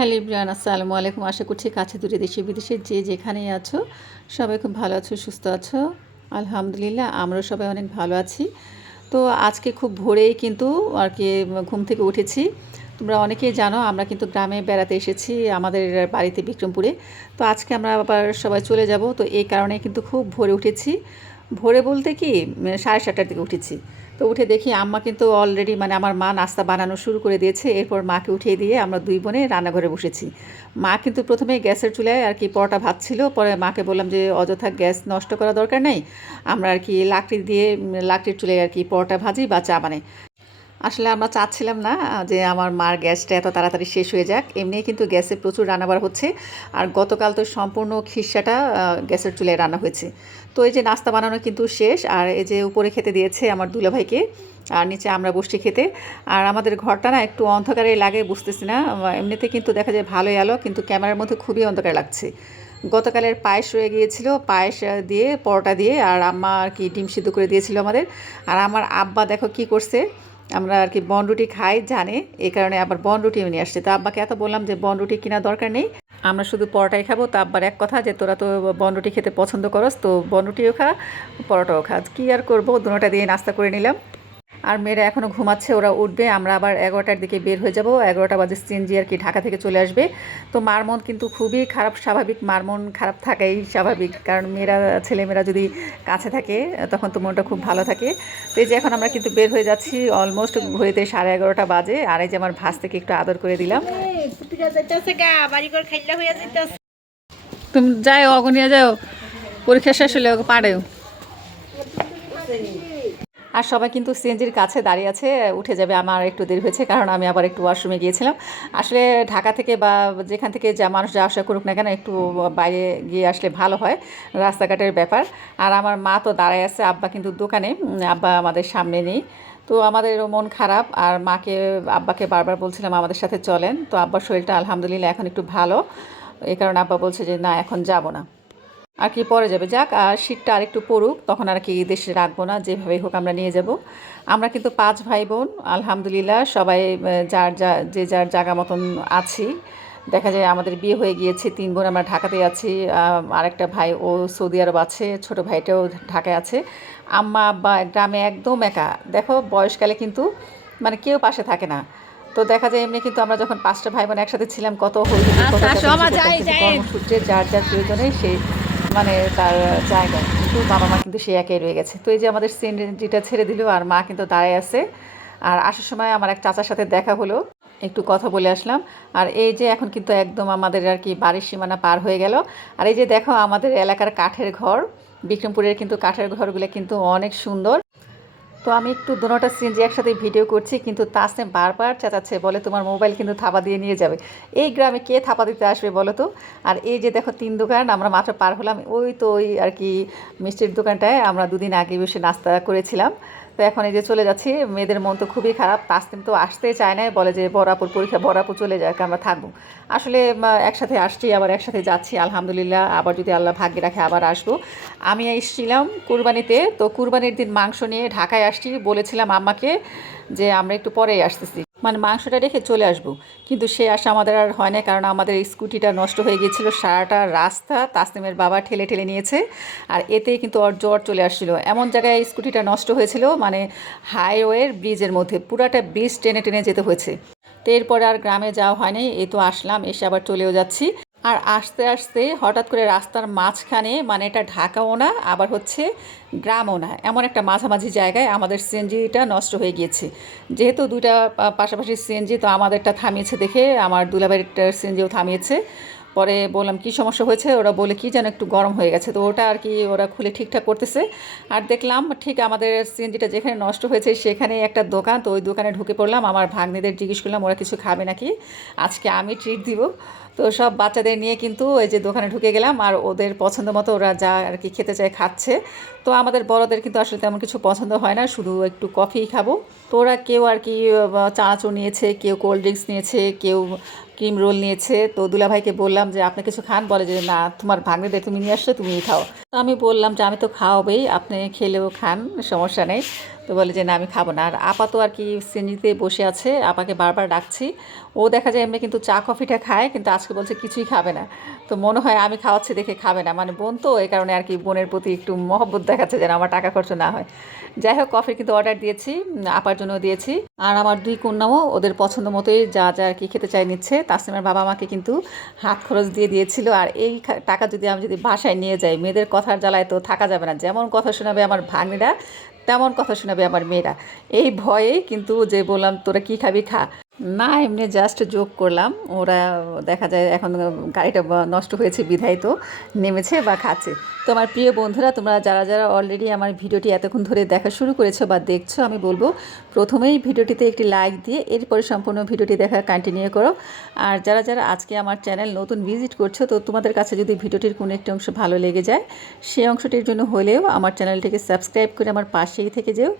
Hello Ibran আসসালামু আলাইকুম। আশা করছি কাছে দূরে দেশে, বিদেশে যে যেখানেই আছো, সবাই খুব ভালো আছো, সুস্থ আছো। আলহামদুলিল্লাহ, আমরাও সবাই অনেক ভালো আছি। তো আজকে খুব ভোরেই কিন্তু আর কি ঘুম থেকে উঠেছি। তোমরা অনেকেই জানো, আমরা কিন্তু গ্রামে বেড়াতে এসেছি আমাদের বাড়িতে বিক্রমপুরে। তো আজকে আমরা আবার সবাই চলে যাব। তো এই কারণে কিন্তু খুব ভোরে উঠেছি। ভোরে বলতে কি, সাড়ে সাতটার দিকে উঠেছি। তো উঠে দেখি আম্মা কিন্তু অলরেডি মানে আমার মা নাস্তা বানানো শুরু করে দিয়েছে। এরপর মাকে উঠিয়ে দিয়ে আমরা দুই বোনে রান্নাঘরে বসেছি। মা কিন্তু প্রথমে গ্যাসের চুলায় আর কি পরোটা ভাত ছিল। পরে মাকে বললাম যে, অযথা গ্যাস নষ্ট করা দরকার নেই। আমরা আর কি লাকড়ি দিয়ে লাকড়ির চুলায় আর কি পরোটা ভাজি বা চা বানাই। আসলে আমরা চাচ্ছিলাম না যে আমার মার গ্যাসটা এত তাড়াতাড়ি শেষ হয়ে যাক। এমনি কিন্তু গ্যাসে প্রচুর রান্নাবার হচ্ছে। আর গতকাল তো সম্পূর্ণ খিসাটা গ্যাসের চুলায় রান্না হয়েছে। তো এই যে নাস্তা বানানো কিন্তু শেষ, আর এই যে উপরে খেতে দিয়েছে আমার দুলাভাইকে, আর নিচে আমরা বসছি খেতে। আর আমাদের ঘরটা না একটু অন্ধকারে লাগে, বুঝতেছি না। এমনিতে কিন্তু দেখা যায় ভালোই আলো, কিন্তু ক্যামেরার মধ্যে খুবই অন্ধকার লাগছে। গতকালের পায়েস রয়ে গিয়েছিল, পায়েস দিয়ে, পরোটা দিয়ে, আর আম্মা আর কি ডিম সিদ্ধ করে দিয়েছিল আমাদের। আর আমার আব্বা দেখো কি করছে আমরা আর কি বনরুটি খাই, জানে। এই কারণে আবার বনরুটিও নিয়ে আসছে। তো আব্বাকে এত বললাম যে বনরুটি কেনার দরকার নেই। আমরা শুধু পরোটাই খাব। তো আব্বার এক কথা যে, তোরা তো বনরুটি খেতে পছন্দ করস, তো বনরুটিও খা, পরোটাও খা। কী আর করব? দুটা দিয়ে নাস্তা করে নিলাম। আর মেয়েরা এখনও ঘুমাচ্ছে, ওরা উঠবে। আমরা আবার এগারোটার দিকে বের হয়ে যাব। এগারোটা বাজে সিএনজি আর কি ঢাকা থেকে চলে আসবে। তো মার মন কিন্তু খুবই খারাপ, স্বাভাবিক। মার মন খারাপ থাকাই স্বাভাবিক। কারণ মেয়েরা, ছেলেমেয়েরা যদি কাছে থাকে, তখন তো মনটা খুব ভালো থাকে। তো এই যে এখন আমরা কিন্তু বের হয়ে যাচ্ছি। অলমোস্ট ঘড়িতে সাড়ে এগারোটা বাজে। আর এই যে আমার ভাস থেকে একটু আদর করে দিলাম। তুমি যাও, অগনিয়া যাও। পরীক্ষা শেষ হলে পাড়েও আর সবাই কিন্তু সিএনজির কাছে দাঁড়িয়ে আছে, উঠে যাবে, আমার একটু দেরি হয়েছে কারণ আমি আবার একটু ওয়াশরুমে গিয়েছিলাম। আসলে ঢাকা থেকে বা যেখান থেকে যা মানুষ যা আসা করুক না কেন, একটু বাইরে গিয়ে আসলে ভালো হয়, রাস্তাঘাটের ব্যাপার। আর আমার মা তো দাঁড়ায় আছে, আব্বা কিন্তু দোকানে আব্বা আমাদের সামনে নেই। তো আমাদের মন খারাপ, আর মাকে, আব্বাকে বারবার বলছিলাম আমাদের সাথে চলেন। তো আব্বার শরীরটা আলহামদুলিল্লাহ এখন একটু ভালো। এই কারণে আব্বা বলছে যে, না, এখন যাব না। আর কি পরে যাবে। যাক আর শীতটা আরেকটু পড়ুক তখন আর কি দেশে রাখব না যেভাবে হোক আমরা নিয়ে যাব। আমরা কিন্তু পাঁচ ভাই বোন আলহামদুলিল্লাহ সবাই যার যা যে যার জায়গা মতন আছি। দেখা যায় আমাদের বিয়ে হয়ে গিয়েছে তিন বোন আমরা ঢাকাতে আছি আরেকটা ভাই ও সৌদি আরব আছে ছোট ভাইটাও ঢাকায় আছে। আম্মা আব্বা গ্রামে একদম একা। দেখো বয়সকালে কিন্তু মানে কেউ পাশে থাকে না। তো দেখা যায় এমনি কিন্তু আমরা যখন পাঁচটা ভাই বোন একসাথে ছিলাম কত কর্মসূত্রে যার যার প্রয়োজনে সেই মানে তার জায়গায় কিন্তু বাবা মা কিন্তু সে একাই রয়ে গেছে। তো এই যে আমাদের সিএনজিটা ছেড়ে দিল আর মা কিন্তু দাঁড়ায় আছে। আর আসার সময় আমার এক চাচার সাথে দেখা হলো। একটু কথা বলে আসলাম। আর এই যে এখন কিন্তু একদম আমাদের আর কি বাড়ির সীমানা পার হয়ে গেল। আর এই যে দেখো আমাদের এলাকার কাঠের ঘর, বিক্রমপুরের কিন্তু কাঠের ঘরগুলো কিন্তু অনেক সুন্দর। তো আমি একটু দুটা সিন যে একসাথে ভিডিও করছি, কিন্তু তাসনে বারবার চেঁচাচ্ছে, বলে তোমার মোবাইল কিন্তু থাপা দিয়ে নিয়ে যাবে। এই গ্রামে কে থাপা দিতে আসবে বলো তো? আর এই যে দেখো তিন দোকান, আমরা মাত্র পার হলাম। ওই তো ওই আর কি মিষ্টির দোকানটায় আমরা দুদিন আগে বসে নাস্তা করেছিলাম। তো এখন এই যে চলে যাচ্ছি, মেয়েদের মন তো খুবই খারাপ, তাসনিম তো আসতেই চায় না বলে যে বরাপুর পরীক্ষা বরাপুর চলে যাক, আমরা থাকব। আসলে একসাথে আসছি, আবার একসাথে যাচ্ছি, আলহামদুলিল্লাহ, আবার যদি আল্লাহ ভাগ্যে রাখে, আবার আসব। আমি এসেছিলাম কুরবানিতে, তো কুরবানির দিন মাংস নিয়ে ঢাকায় আসছি, বলেছিলাম আম্মাকে যে আমরা একটু পরেই আসতেছি। মানে মাংসটা রেখে চলে আসব। কিন্তু সে আসা আমাদের আর হয় না, কারণ আমাদের স্কুটিটা নষ্ট হয়ে গিয়েছিল। সারাটা রাস্তা তাসনিমের বাবা ঠেলে ঠেলে নিয়েছে। আর এতেই কিন্তু ওর জ্বর চলে আসছিল। এমন জায়গায় স্কুটিটা নষ্ট হয়েছিল মানে হাইওয়ের ব্রিজের মধ্যে। পুরাটা ব্রিজ টেনে টেনে যেতে হয়েছে। তো এরপরে আর গ্রামে যাওয়া হয়নি। এই তো আসলাম, এসে আবার চলেও যাচ্ছি। আর আস্তে আস্তে হঠাৎ করে রাস্তার মাঝখানে মানে এটা ঢাকাও না আবার হচ্ছে গ্রামও না এমন একটা মাঝামাঝি জায়গায় আমাদের সিএনজিটা নষ্ট হয়ে গিয়েছে। যেহেতু দুইটা পাশাপাশি সিএনজি তো আমাদেরটা থামিয়েছে দেখে, আমার দুলাবের সিএনজিও থামিয়েছে। পরে বললাম, কি সমস্যা হয়েছে? ওরা বলে, কি যেন একটু গরম হয়ে গেছে। তো ওটা আর কি ওরা খুলে ঠিকঠাক করতেছে। আর দেখলাম, ঠিক আমাদের সিএনজিটা যেখানে নষ্ট হয়েছে সেখানে একটা দোকান। তো ওই দোকানে ঢুকে পড়লাম। আমার ভাগ্নিদের জিজ্ঞেস করলাম, ওরা কিছু খাবে নাকি? আজকে আমি ট্রিট দিব। তো সব বাচ্চাদের নিয়ে কিন্তু ওই যে দোকানে ঢুকে গেলাম। আর ওদের পছন্দ মতো ওরা যা আর কি খেতে চায় খাচ্ছে। তো আমাদের বড়দের কিন্তু আসলে তেমন কিছু পছন্দ হয় না। শুধু একটু কফিই খাব। তো ওরা কেউ আর কি চানাচুর নিয়েছে, কেউ কোল্ড ড্রিঙ্কস নিয়েছে, কেউ ক্রিম রোল নিয়েছে। তো দুলাভাইকে বললাম যে, আপনি কিছু খান? বলে যে, না, তোমার ভাগ্নেদে তুমি নিয়ে আসছো তুমি খাও। তো আমি বললাম যে, আমি তো খাওয়াবেই, আপনি খেলেও খান, সমস্যা নেই। তো বলে যে, না, আমি খাব না। আর আপা তো আর কি সিএনজিতে বসে আছে, আপাকে বারবার ডাকছি। ও দেখা যায় এমনি কিন্তু চা, কফিটা খায়, কিন্তু আজকে বলছে কিছুই খাবে না। তো মনে হয় আমি খাওয়াচ্ছি দেখে খাবে না। মানে বোন তো এই কারণে আর কি বোনের প্রতি একটু মহব্বত দেখাচ্ছে যেন আমার টাকা খরচ না হয়। যাই হোক, কফি কিন্তু অর্ডার দিয়েছি আপার জন্য দিয়েছি। আর আমার দুই কন্যাও ওদের পছন্দ মতোই যা যা আর কি খেতে চাই নিচ্ছে। তাসলিমার বাবা মাকে কিন্তু হাত খরচ দিয়ে দিয়েছিল। আর এই টাকা যদি আমি যদি বাসায় নিয়ে যাই, মেয়েদের কথার জ্বালায় তো থাকা যাবে না। যেমন কথা শোনাবে আমার ভাগ্নিরা তেমন কথা শোনাবে আমার মেয়েরা। এই ভয়ে কিন্তু যে বললাম তোরা কি খাবি খা। না, এমনি জাস্ট যোগ করলাম। ওরা দেখা যায় এখন গাড়িটা নষ্ট হয়েছে, বিধায় তো নেমেছে বা খাচ্ছে। তো আমার প্রিয় বন্ধুরা, তোমরা যারা যারা অলরেডি আমার ভিডিওটি এতক্ষণ ধরে দেখা শুরু করেছ বা দেখছ, আমি বলব প্রথমেই ভিডিওটিতে একটি লাইক দিয়ে এরপরে সম্পূর্ণ ভিডিওটি দেখা কন্টিনিউ করো। আর যারা যারা আজকে আমার চ্যানেল নতুন ভিজিট করছ, তো তোমাদের কাছে যদি ভিডিওটির কোনো একটি অংশ ভালো লেগে যায়, সেই অংশটির জন্য হলেও আমার চ্যানেলটিকে সাবস্ক্রাইব করে আমার পাশেই থেকে যেও।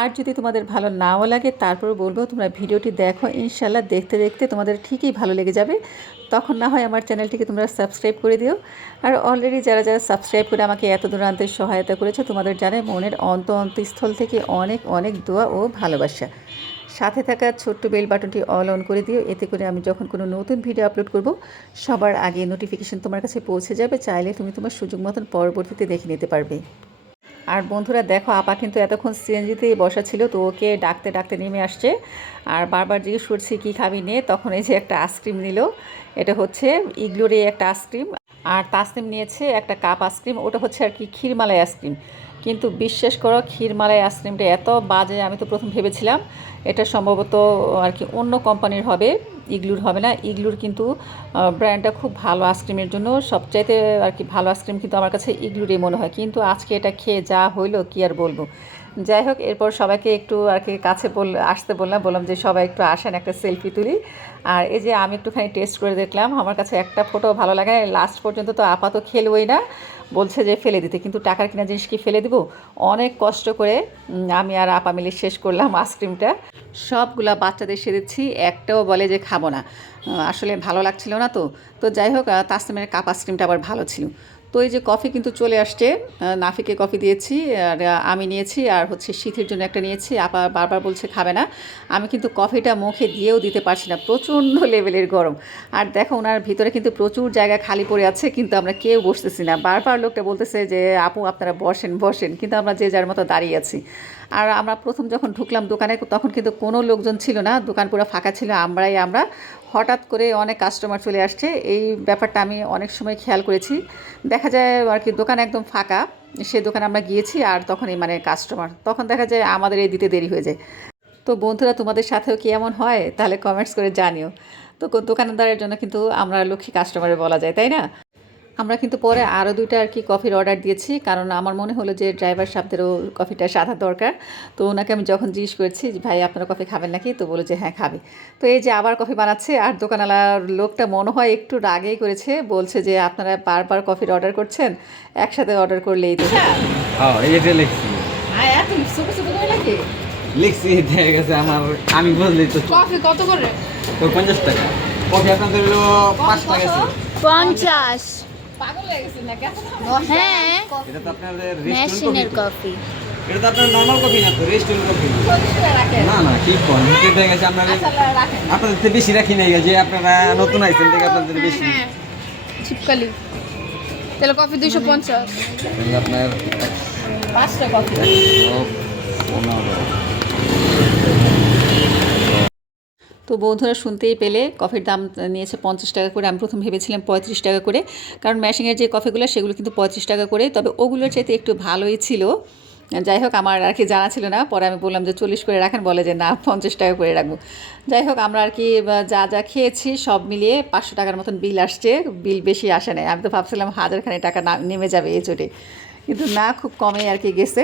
আর যদি তোমাদের ভালো নাও লাগে, তারপরও বলব তোমরা ভিডিওটি দেখো ইনশাল্লাহ দেখতে দেখতে তোমাদের ঠিকই ভালো লেগে যাবে। তখন না হয় আমার চ্যানেলটিকে তোমরা সাবস্ক্রাইব করে দিও। আর অলরেডি যারা যারা সাবস্ক্রাইব করে আমাকে এত দূর আনতে সহায়তা করেছ, তোমাদের জানে মনের অন্ত অন্তঃস্থল থেকে অনেক অনেক দোয়া ও ভালোবাসা। সাথে থাকা ছোট্ট বেল বাটনটি অল অন করে দিও। এতে করে আমি যখন কোনো নতুন ভিডিও আপলোড করব, সবার আগে নোটিফিকেশন তোমার কাছে পৌঁছে যাবে। চাইলে তুমি তোমার সুযোগ মতন পরবর্তীতে দেখে নিতে পারবে। আর বন্ধুরা দেখো, আপা কিন্তু এতক্ষণ সিএনজিতেই বসা ছিল, তো ওকে ডাকতে ডাকতে নেমে আসছে। আর বারবার জিজ্ঞেস করছি, কী খাবি নে? তখন এই যে একটা আইসক্রিম নিল, এটা হচ্ছে ইগলোরে একটা আইসক্রিম। আর তাসনিম নিয়েছে একটা কাপ আইসক্রিম, ওটা হচ্ছে আর কি ক্ষীরমালাই আইসক্রিম। কিন্তু বিশ্বাস করো, ক্ষীরমালাই আইসক্রিমটা এত বাজে, আমি তো প্রথম ভেবেছিলাম, এটা সম্ভবত আর কি অন্য কোম্পানির হবে। ইগলুর হবে না। ইগলুর কিন্তু ব্র্যান্ডটা খুব ভালো আইসক্রিমের জন্য। সবচাইতে আর কি ভালো আইসক্রিম কিন্তু আমার কাছে ইগলুরই মনে হয়। কিন্তু আজকে এটা খেয়ে যা হইল কি আর বলব? যাই হোক এরপর সবাইকে একটু আর কি কাছে বল আসতে বললাম বললাম যে সবাই একটু আসেন একটা সেলফি তুলি। আর এই যে আমি একটুখানি টেস্ট করে দেখলাম আমার কাছে একটা ফটো ভালো লাগে লাস্ট পর্যন্ত তো আপাতত খেলবই না। বলছে যে ফেলে দিতে কিন্তু টাকার কিনা জিনিস কি ফেলে দিব? অনেক কষ্ট করে আমি আর আপা মিলে শেষ করলাম আইসক্রিমটা সবগুলা বাচ্চাদের সে দিচ্ছি একটাও বলে যে খাব না। আসলে ভালো লাগছিল না তো। তো যাই হোক আহ, তাসলিমের কাপ আইসক্রিমটা আবার ভালো ছিল। তো এই যে কফি কিন্তু চলে আসছে নাফিকে কফি দিয়েছি, আর আমি নিয়েছি, আর হচ্ছে শীতের জন্য একটা নিয়েছি, আপা বারবার বলছে খাবে না। আমি কিন্তু কফিটা মুখে দিয়েও দিতে পারছি না, প্রচণ্ড লেভেলের গরম। আর দেখো, ওনার ভিতরে কিন্তু প্রচুর জায়গা খালি পড়ে আছে, কিন্তু আমরা কেউ বসতেছি না। বারবার লোকটা বলতেছে যে, আপু, আপনারা বসেন বসেন। কিন্তু আমরা যে যার মতো দাঁড়িয়ে আছি। আর আমরা প্রথম যখন ঢুকলাম দোকানে, তখন কিন্তু কোনো লোকজন ছিল না, দোকান পুরো ফাঁকা ছিল, আমরাই আমরা হঠাৎ করে অনেক কাস্টমার চলে আসছে। এই ব্যাপারটা আমি অনেক সময় খেয়াল করেছি। দেখা যায় আর কি দোকান একদম ফাঁকা, সে দোকানে আমরা গিয়েছি আর তখনই মানে কাস্টমার তখন দেখা যায় আমাদের এই দিতে দেরি হয়ে যায়। তো বন্ধুরা, তোমাদের সাথেও কি এমন হয়? তাহলে কমেন্টস করে জানিও। তো দোকানদারের জন্য কিন্তু আমরা লক্ষ্মী কাস্টমারে বলা যায়, তাই না? আমরা কিন্তু পরে আরও দুইটা আর কি কফির অর্ডার দিয়েছি কারণ আমার মনে হলো যে ড্রাইভার সাহেবদেরও কফিটা সাদা দরকার। তো ওনাকে আমি যখন জিজ্ঞেস করেছি যে, ভাই আপনারা কফি খাবেন নাকি? তো বলে যে হ্যাঁ খাবে। তো এই যে আবার কফি বানাচ্ছে আর দোকানওয়ালার লোকটা মনে হয় একটু রাগেই করেছে বলছে যে আপনারা বারবার কফির অর্ডার করছেন একসাথে অর্ডার করলেই তো হ্যাঁ এটা লিখছি। গেছে আমার আমি বুঝলি তো কফি কত করে? ওই পঞ্চাশ টাকা। কফি আপনাদের হলো পাঁচ টাকা পঞ্চাশ। পাগল হয়ে গেছে না হ্যাঁ। এটা তো আপনাদের মেশিনের রেস্টুরেন্ট কফি এটা তো আপনার নর্মাল কফি না তো? Restaurant coffee. না না ঠিক দেখা গেছে আপনাদের রাখেন। আপনাদের বেশি রাখি নাই যে আপনারা নতুন আইছেন থেকে আপনাদের বেশি। হ্যাঁ। ছিপকালি। তাহলে কফি দুইশো পঞ্চাশ। তাহলে আপনার পাঁচটা কফি। পনেরো। তো বন্ধুরা শুনতেই পেলে, কফির দাম নিয়েছে পঞ্চাশ টাকা করে। আমি প্রথম ভেবেছিলাম পঁয়ত্রিশ টাকা করে, কারণ ম্যাশিংয়ের যে কফিগুলো, সেগুলো কিন্তু পঁয়ত্রিশ টাকা করে। তবে ওগুলোর চাইতে একটু ভালোই ছিল। যাই হোক, আমার আর কি জানা ছিল না। পরে আমি বললাম যে চল্লিশ করে রাখেন, বলে যে না, পঞ্চাশ টাকা করে রাখব। যাই হোক, আমরা আর কি যা যা খেয়েছি, সব মিলিয়ে পাঁচশো টাকার মতন বিল আসছে। বিল বেশি আসে নাই। আমি তো ভাবছিলাম হাজারখানি টাকা না, নেমে যাবে এই চোটে। কিন্তু না, খুব কমে আর কি গেছে।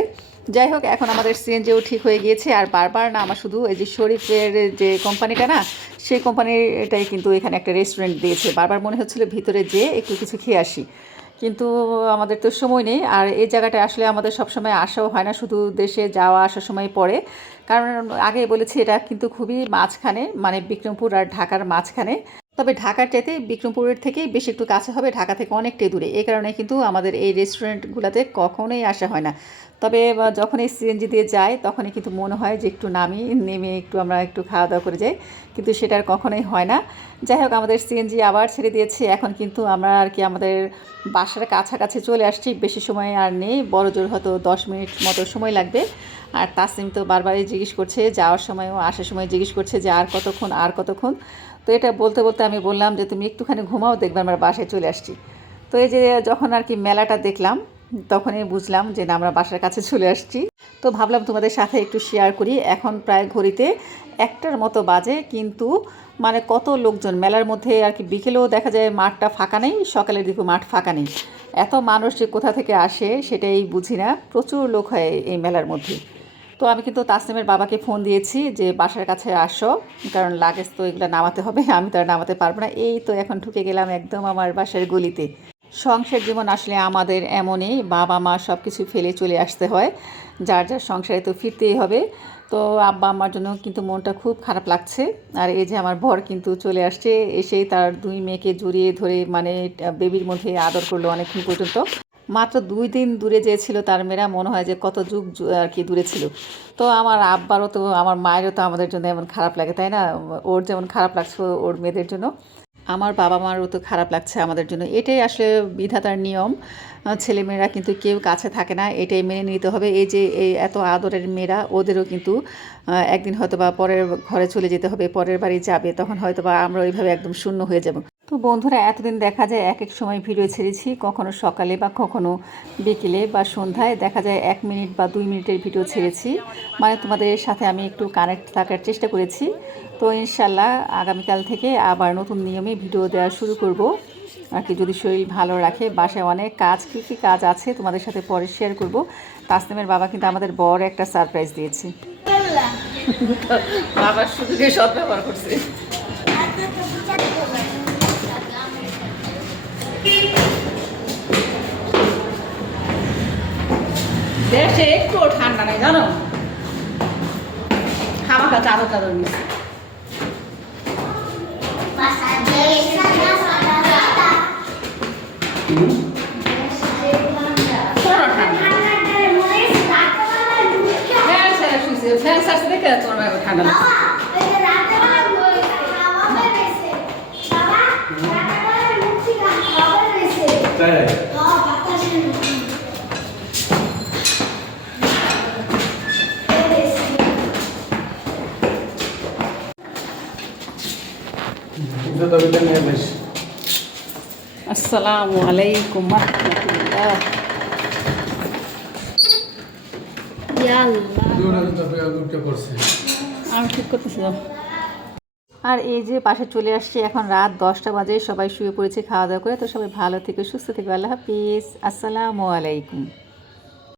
যাই হোক, এখন আমাদের সিএনজিও ঠিক হয়ে গিয়েছে। আর বারবার না, আমার শুধু এই যে শরীফের যে কোম্পানিটা না, সেই কোম্পানির এটাই কিন্তু এখানে একটা রেস্টুরেন্ট দিয়েছে। বারবার মনে হচ্ছিল ভিতরে যেয়ে একটু কিছু খেয়ে আসি। কিন্তু আমাদের তো সময় নেই। আর এই জায়গাটা আসলে আমাদের সবসময় আসাও হয় না, শুধু দেশে যাওয়া আসার সময় পড়ে। কারণ আগে বলেছি, এটা কিন্তু খুবই মাঝখানে মানে বিক্রমপুর আর ঢাকার মাঝখানে। তবে ঢাকার চাইতে বিক্রমপুরের থেকেই বেশি একটু কাছে হবে, ঢাকা থেকে অনেকটাই দূরে। এই কারণে কিন্তু আমাদের এই রেস্টুরেন্টগুলোতে কখনোই আসা হয় না। তবে যখন এই সিএনজি দিয়ে যাই তখনই কিন্তু মনে হয় যে একটু নামি, নেমে একটু আমরা একটু খাওয়া দাওয়া করে যাই। কিন্তু সেটা আর কখনোই হয় না। যাই হোক, আমাদের সিএনজি আবার ছেড়ে দিয়েছে। এখন কিন্তু আমরা আর কি আমাদের বাসার কাছাকাছি চলে আসছি। বেশি সময় আর নেই। বড় জোর হয়তো দশ মিনিট মতো সময় লাগবে। আর তাসিম তো বারবারই জিজ্ঞেস করছে, যাওয়ার সময়ও, আসার সময় জিজ্ঞেস করছে যে আর কতক্ষণ আর কতক্ষণ? তো এটা বলতে বলতে আমি বললাম যে, তুমি একটুখানি ঘুমাও, দেখবে আমরা বাসায় চলে আসছি। তো এই যে যখন আর কি মেলাটা দেখলাম, তখনই বুঝলাম যে, না, আমরা বাসার কাছে চলে আসছি। তো ভাবলাম তোমাদের সাথে একটু শেয়ার করি। এখন প্রায় ঘড়িতে একটার মতো বাজে, কিন্তু মানে কত লোকজন, মেলার মধ্যে আর কি বিকেলেও দেখা যায় মাঠটা ফাঁকা নেই, সকালের দিকে মাঠ ফাঁকা নেই। এত মানুষ যে কোথা থেকে আসে সেটাই বুঝি না। প্রচুর লোক হয় এই মেলার মধ্যে। তো আমি কিন্তু তাসলিমের বাবাকে ফোন দিয়েছি যে, বাসার কাছে আসো, কারণ লাগেজ তো এগুলো নামাতে হবে, আমি তো আর নামাতে পারব না। এই তো এখন ঢুকে গেলাম একদম আমার বাসার গলিতে। সংসার জীবন আসলে আমাদের এমনই, বাবা, মা সব কিছু ফেলে চলে আসতে হয়। যার যার সংসারে তো ফিরতেই হবে। তো আব্বা আমার জন্য কিন্তু মনটা খুব খারাপ লাগছে। আর এই যে আমার বর কিন্তু চলে আসছে এসেই তার দুই মেয়েকে জড়িয়ে ধরে মানে বেবির মধ্যে আদর করল অনেকক্ষণ পর্যন্ত। মাত্র দুই দিন দূরে যে ছিল তার মেয়েরা মনে হয় যে কত যুগ আর কি দূরে ছিল। তো আমার আব্বারও তো আমার মায়েরও তো আমাদের জন্য এমন খারাপ লাগে তাই না? ওর যেমন খারাপ লাগছে ওর মেয়েদের জন্য আমার বাবা মারও তো খারাপ লাগছে আমাদের জন্য। এটাই আসলে বিধাতার নিয়ম। আহ, ছেলেমেয়েরা কিন্তু কেউ কাছে থাকে না এটাই মেনে নিতে হবে। এই যে এই এত আদরের মেয়েরা ওদেরও কিন্তু একদিন হয়তো বা পরের ঘরে চলে যেতে হবে পরের বাড়ি যাবে তখন হয়তো বা আমরা ওইভাবে একদম শূন্য হয়ে যাব। তো বন্ধুরা, এতদিন দেখা যায় এক এক সময় ভিডিও ছেড়েছি। কখনো সকালে বা কখনো বিকেলে বা সন্ধ্যায় দেখা যায় এক মিনিট বা দুই মিনিটের ভিডিও ছেড়েছি। মানে তোমাদের সাথে আমি একটু কানেক্ট থাকার চেষ্টা করেছি। তো ইনশাল্লাহ আগামীকাল থেকে আবার নতুন নিয়মে ভিডিও দেওয়া শুরু করব। আর কি, যদি শরীর ভালো রাখে, বাসায় অনেক কাজ, কী কী কাজ আছে তোমাদের সাথে পরে শেয়ার করব। তাসলিমের বাবা কিন্তু আমাদের বড় একটা সারপ্রাইজ দিয়েছে। বাবার সুযোগে সব ব্যবহার করছে। দেশে একটু ঠান্ডা নেই জানো? খামাখা চাদর চাদর নিচ্ছে ঠান্ডা। ফ্যান আসসালামু আলাইকুম রহমতুল্লাহ আমি ঠিক করতেছি আর এই যে পাশে চলে আসছে এখন রাত দশটা বাজে সবাই শুয়ে পড়েছে খাওয়া দাওয়া করে। তো সবাই ভালো থেকে সুস্থ থেকে আল্লাহ হাফিজ। আসসালামু আলাইকুম।